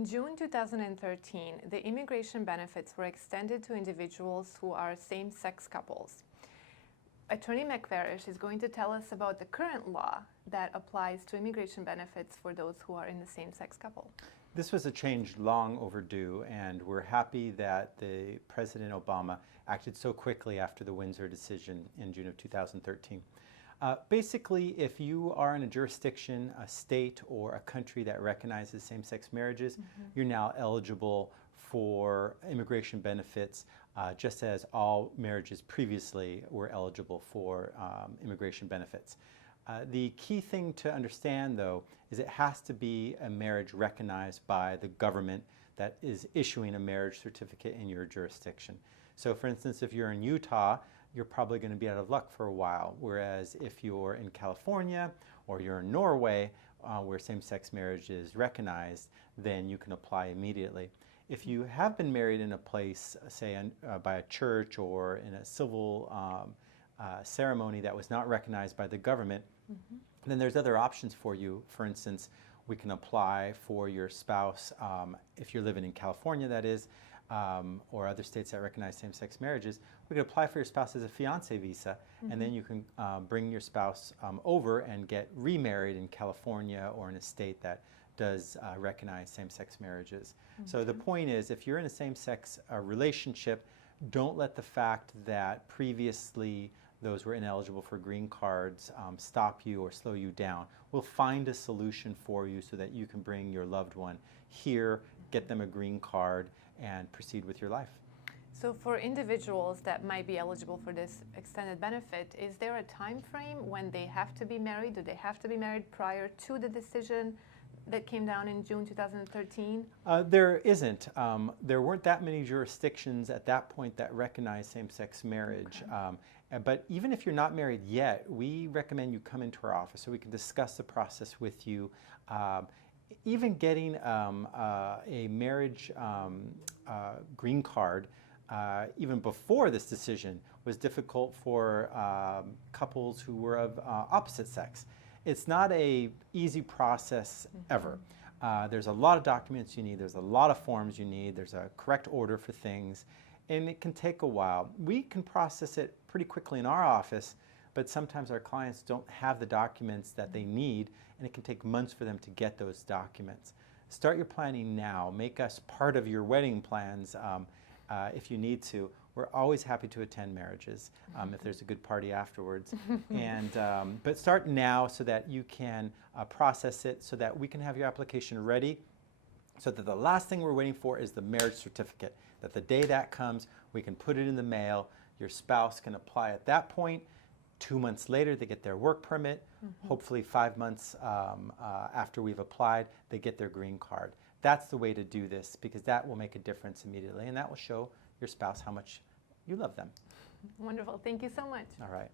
In June 2013, the immigration benefits were extended to individuals who are same-sex couples. Attorney McVarish is going to tell us about the current law that applies to immigration benefits for those who are in the same-sex couple. This was a change long overdue, and we're happy that President Obama acted so quickly after the Windsor decision in June of 2013. Basically, if you are in a jurisdiction, a state, or a country that recognizes same-sex marriages, you're now eligible for immigration benefits, just as all marriages previously were eligible for immigration benefits. The key thing to understand, though, is it has to be a marriage recognized by the government that is issuing a marriage certificate in your jurisdiction. So, for instance, if you're in Utah, you're probably going to be out of luck for a while, whereas if you're in California or you're in Norway, where same-sex marriage is recognized, then you can apply immediately. If you have been married in a place, say by a church or in a civil ceremony that was not recognized by the government, then there's other options for you. For instance, we can apply for your spouse, if you're living in California, that is, or other states that recognize same-sex marriages. We can apply for your spouse as a fiancé visa, and then you can bring your spouse over and get remarried in California or in a state that does recognize same-sex marriages. So the point is, if you're in a same-sex relationship, don't let the fact that previously those were ineligible for green cards stop you or slow you down. We'll find a solution for you so that you can bring your loved one here, get them a green card, and proceed with your life. So for individuals that might be eligible for this extended benefit, is there a time frame when they have to be married? Do they have to be married prior to the decision that came down in June 2013? There isn't. There weren't that many jurisdictions at that point that recognized same-sex marriage. But even if you're not married yet, we recommend you come into our office so we can discuss the process with you. Even getting a marriage green card, even before this decision, was difficult for couples who were of opposite sex. It's not an easy process ever. There's a lot of documents you need, there's a lot of forms you need, there's a correct order for things, and it can take a while. We can process it pretty quickly in our office, but sometimes our clients don't have the documents that they need, and it can take months for them to get those documents. Start your planning now. Make us part of your wedding plans if you need to. We're always happy to attend marriages if there's a good party afterwards. But start now so that you can process it, so that we can have your application ready, so that the last thing we're waiting for is the marriage certificate, that the day that comes, we can put it in the mail. Your spouse can apply at that point. 2 months later, they get their work permit. Hopefully 5 months after we've applied, they get their green card. That's the way to do this, because that will make a difference immediately, and that will show your spouse how much you love them. Wonderful. Thank you so much. All right.